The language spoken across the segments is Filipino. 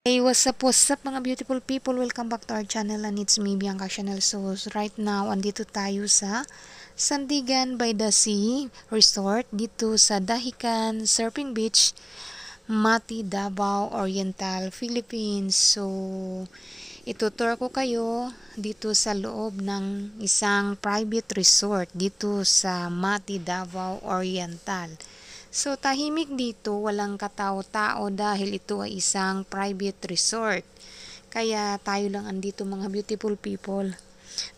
Hey, what's up mga beautiful people? Welcome back to our channel and it's me, Bianca Chanel. So, right now, andito tayo sa Sandigan by the Sea Resort dito sa Dahican Surfing Beach, Mati, Davao Oriental, Philippines. So, itutour ko kayo dito sa loob ng isang private resort dito sa Mati, Davao Oriental. So, tahimik dito, walang katao-tao dahil ito ay isang private resort. Kaya tayo lang andito mga beautiful people.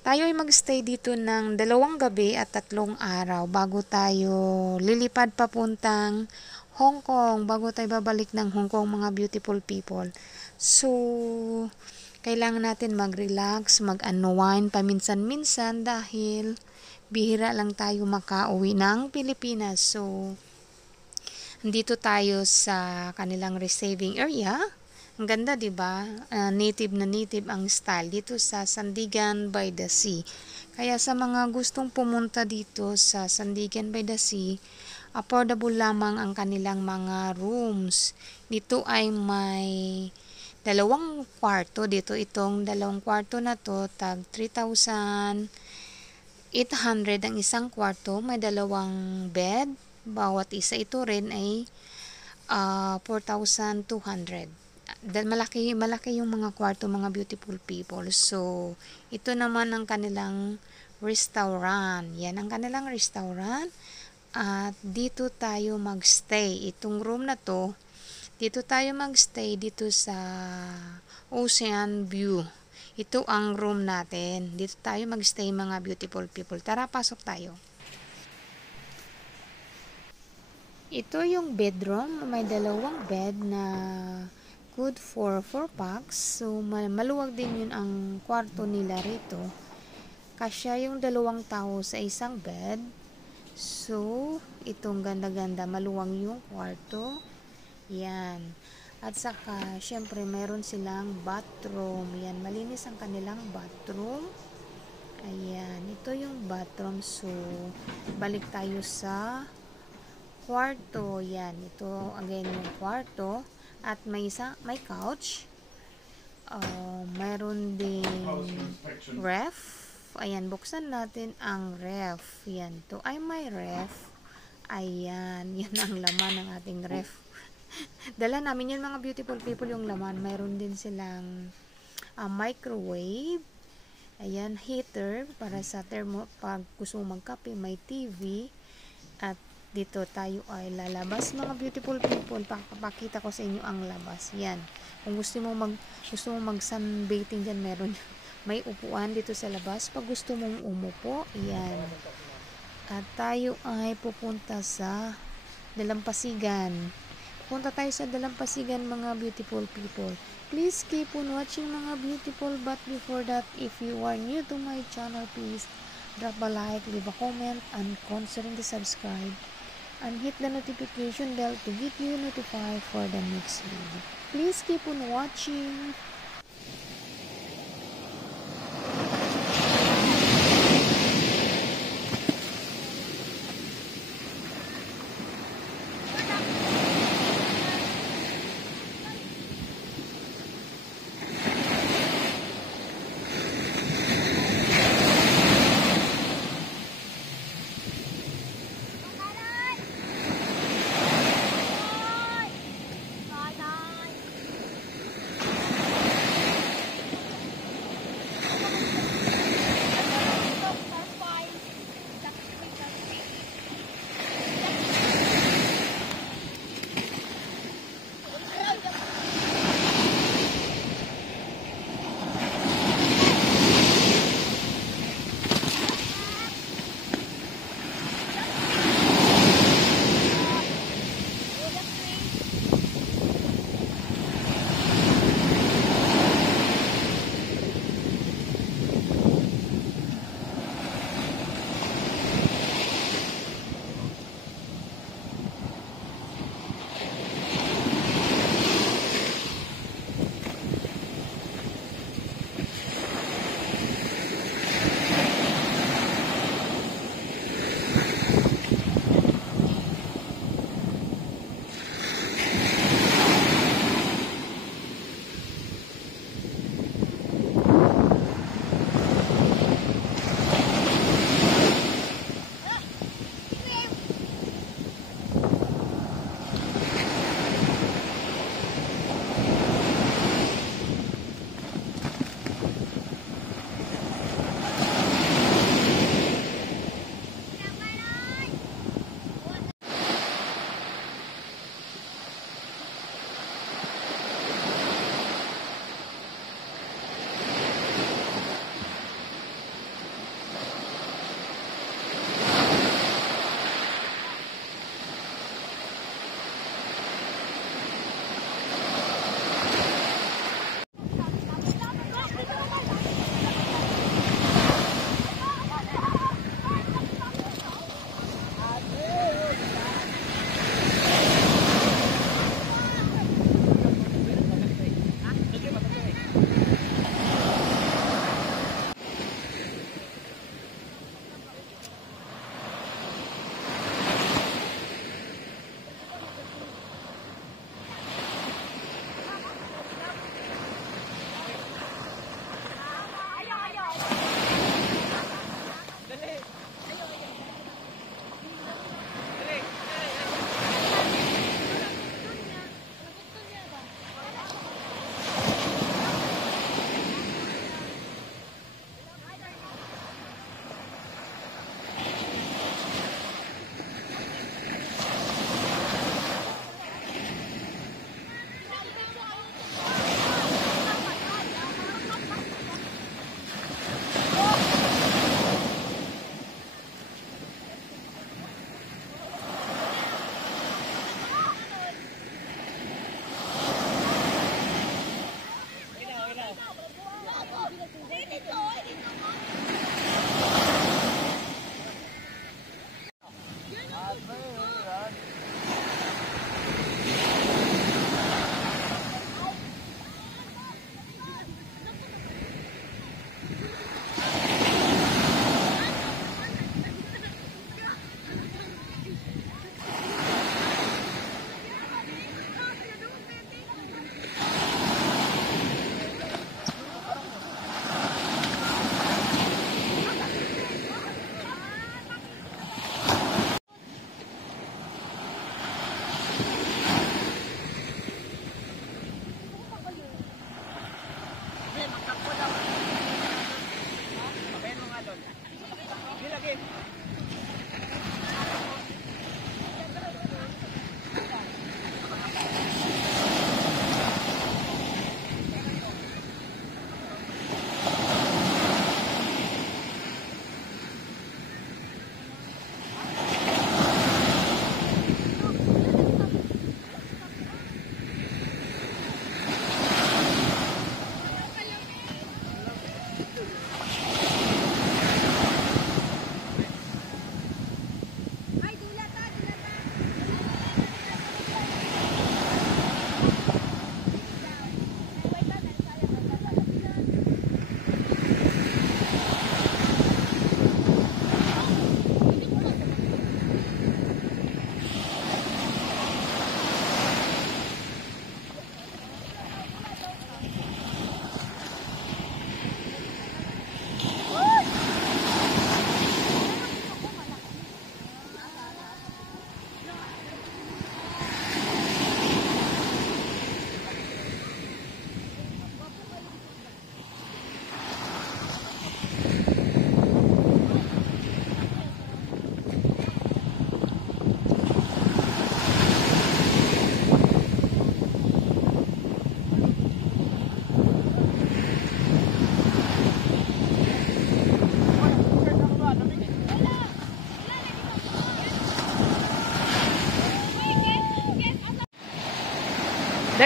Tayo ay magstay dito ng 2 gabi at 3 araw bago tayo lilipad papuntang Hong Kong, bago tayo babalik ng Hong Kong mga beautiful people. So, kailangan natin mag-relax, mag-unwind paminsan-minsan dahil bihira lang tayo makauwi ng Pilipinas. So, dito tayo sa kanilang receiving area. Ang ganda, 'di ba? Native na native ang style dito sa Sandigan by the Sea. Kaya sa mga gustong pumunta dito sa Sandigan by the Sea, affordable lamang ang kanilang mga rooms. Dito ay may 2 kwarto dito. Itong 2 kwarto na to, tag 3,800 ang isang kwarto. May 2 bed. Bawat isa ito rin ay 4,200. Malaki yung mga kwarto mga beautiful people. So, ito naman ang kanilang restaurant. Yan ang kanilang restaurant. At dito tayo magstay. Itong room na to, dito tayo magstay dito sa Ocean View. Ito ang room natin. Dito tayo magstay mga beautiful people. Tara, pasok tayo. Ito yung bedroom. May 2 bed na good for 4 packs. So, maluwag din yun ang kwarto nila rito. Kasya yung 2 tao sa isang bed. So, itong ganda-ganda. Maluwang yung kwarto. Yan. At saka, syempre, meron silang bathroom. Yan, malinis ang kanilang bathroom. Ayan. Ito yung bathroom. So, balik tayo sa kwarto. Yan, ito again yung kwarto at may couch. Mayroon ding ref. Ayan, buksan natin ang ref. Yan, to ay may ref. Ayan, yan ang laman ng ating ref. Dala namin yan mga beautiful people, yung laman. Mayroon din silang microwave. Ayan, heater para sa pag gusto magkape. May TV. At dito tayo ay lalabas mga beautiful people. Pakita ko sa inyo ang labas. Yan. Kung gusto mo mag sunbathing dyan, meron may upuan dito sa labas. Pag gusto mong umupo, yan. At tayo ay pupunta sa Dalampasigan. Punta tayo sa Dalampasigan mga beautiful people. Please keep on watching mga beautiful. But before that, if you are new to my channel, please drop a like, leave a comment, and consider to subscribe. And hit the notification bell to get you notified for the next video. Please keep on watching.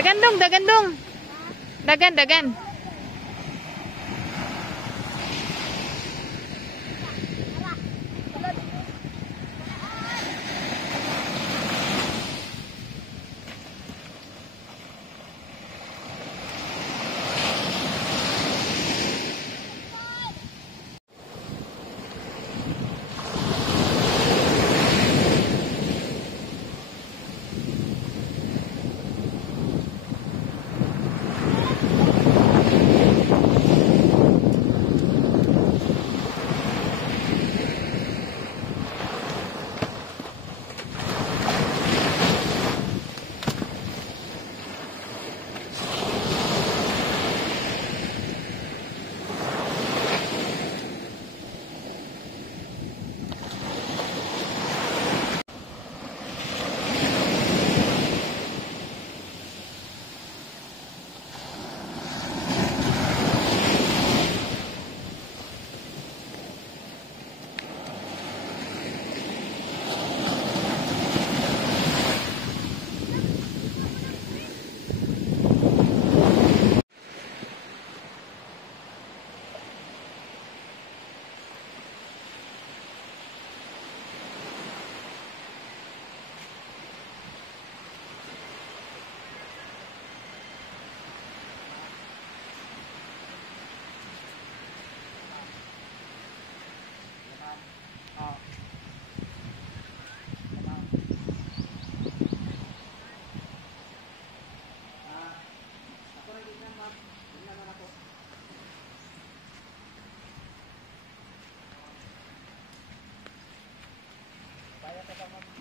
Dagan dong, dagan dong. Dagan, dagan. Kaya ka ba